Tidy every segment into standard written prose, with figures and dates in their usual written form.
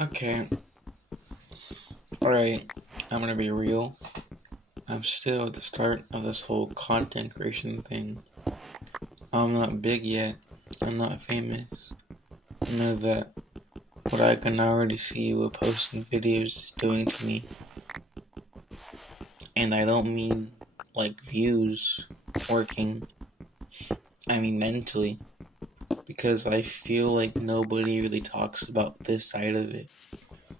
Okay, alright, I'm gonna be real. I'm still at the start of this whole content creation thing. I'm not big yet. I'm not famous. None of that. What I can already see what posting videos is doing to me. And I don't mean like views working. I mean mentally. Because I feel like nobody really talks about this side of it.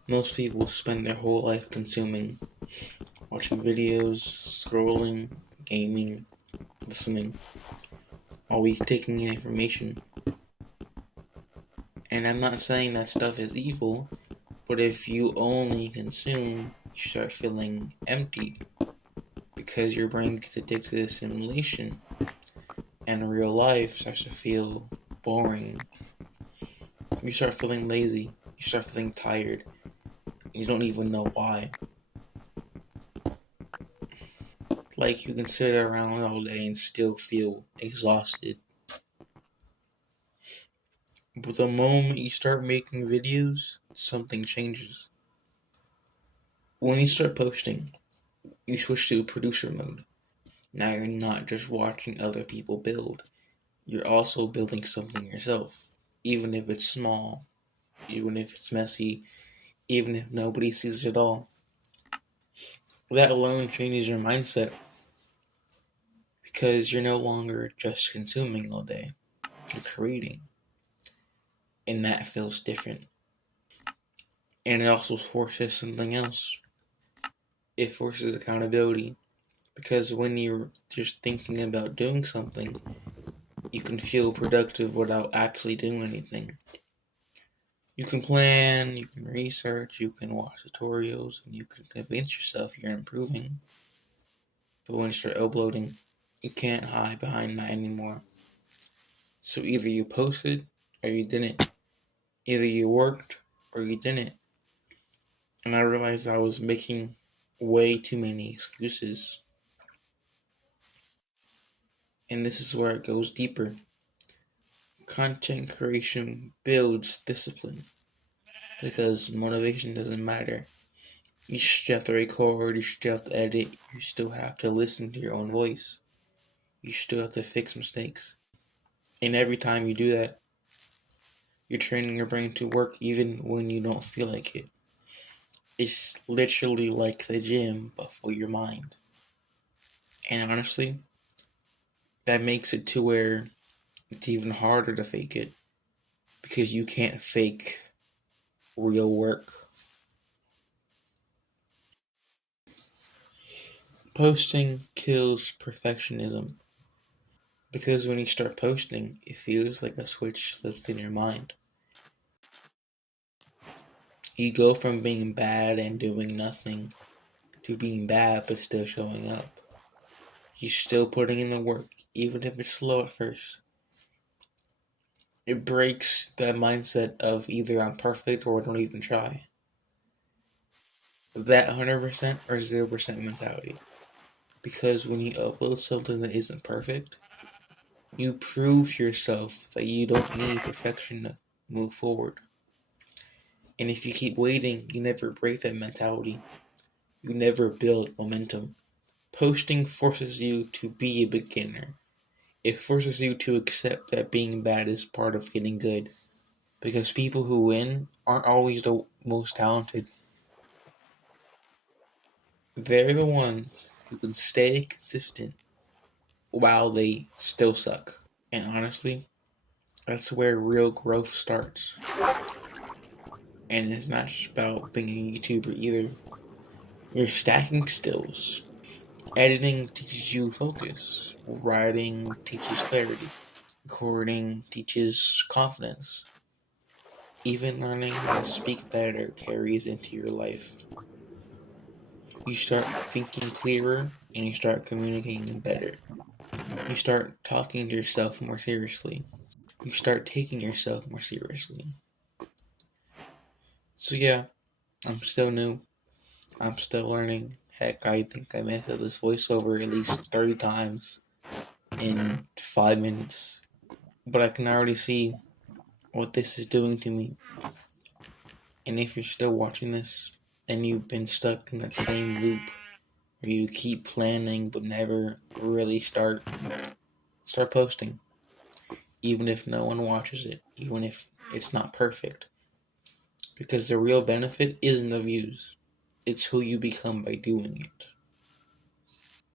Most people spend their whole life consuming, watching videos, scrolling, gaming, listening, always taking in information. And I'm not saying that stuff is evil, but if you only consume, you start feeling empty because your brain gets addicted to stimulation and real life starts to feel boring. You start feeling lazy, you start feeling tired, you don't even know why. Like you can sit around all day and still feel exhausted. But the moment you start making videos, something changes. When you start posting, you switch to producer mode. Now you're not just watching other people build, you're also building something yourself. Even if it's small, even if it's messy, even if nobody sees it all. That alone changes your mindset because you're no longer just consuming all day, you're creating. And that feels different. And it also forces something else. It forces accountability because when you're just thinking about doing something, you can feel productive without actually doing anything. You can plan, you can research, you can watch tutorials, and you can convince yourself you're improving. But when you start uploading, you can't hide behind that anymore. So either you posted or you didn't. Either you worked or you didn't. And I realized I was making way too many excuses. And this is where it goes deeper. Content creation builds discipline because motivation doesn't matter. You still have to record, you still have to edit, you still have to listen to your own voice. You still have to fix mistakes. And every time you do that, you're training your brain to work even when you don't feel like it. It's literally like the gym, but for your mind. And honestly, that makes it to where it's even harder to fake it because you can't fake real work. Posting kills perfectionism because when you start posting, it feels like a switch slips in your mind. You go from being bad and doing nothing to being bad but still showing up. You're still putting in the work, even if it's slow at first. It breaks that mindset of either I'm perfect or don't even try. That 100% or 0% mentality. Because when you upload something that isn't perfect, you prove to yourself that you don't need perfection to move forward. And if you keep waiting, you never break that mentality. You never build momentum. Posting forces you to be a beginner. It forces you to accept that being bad is part of getting good. Because people who win aren't always the most talented. They're the ones who can stay consistent while they still suck. And honestly, that's where real growth starts. And it's not just about being a YouTuber either. You're stacking skills. Editing teaches you focus. Writing teaches clarity. Recording teaches confidence. Even learning how to speak better carries into your life. You start thinking clearer and you start communicating better. You start talking to yourself more seriously. You start taking yourself more seriously. So, yeah, I'm still new. I'm still learning. Heck, I think I messed up this voiceover at least 30 times in 5 minutes. But I can already see what this is doing to me. And if you're still watching this, then you've been stuck in that same loop where you keep planning but never really start posting. Even if no one watches it, even if it's not perfect. Because the real benefit isn't the views, it's who you become by doing it.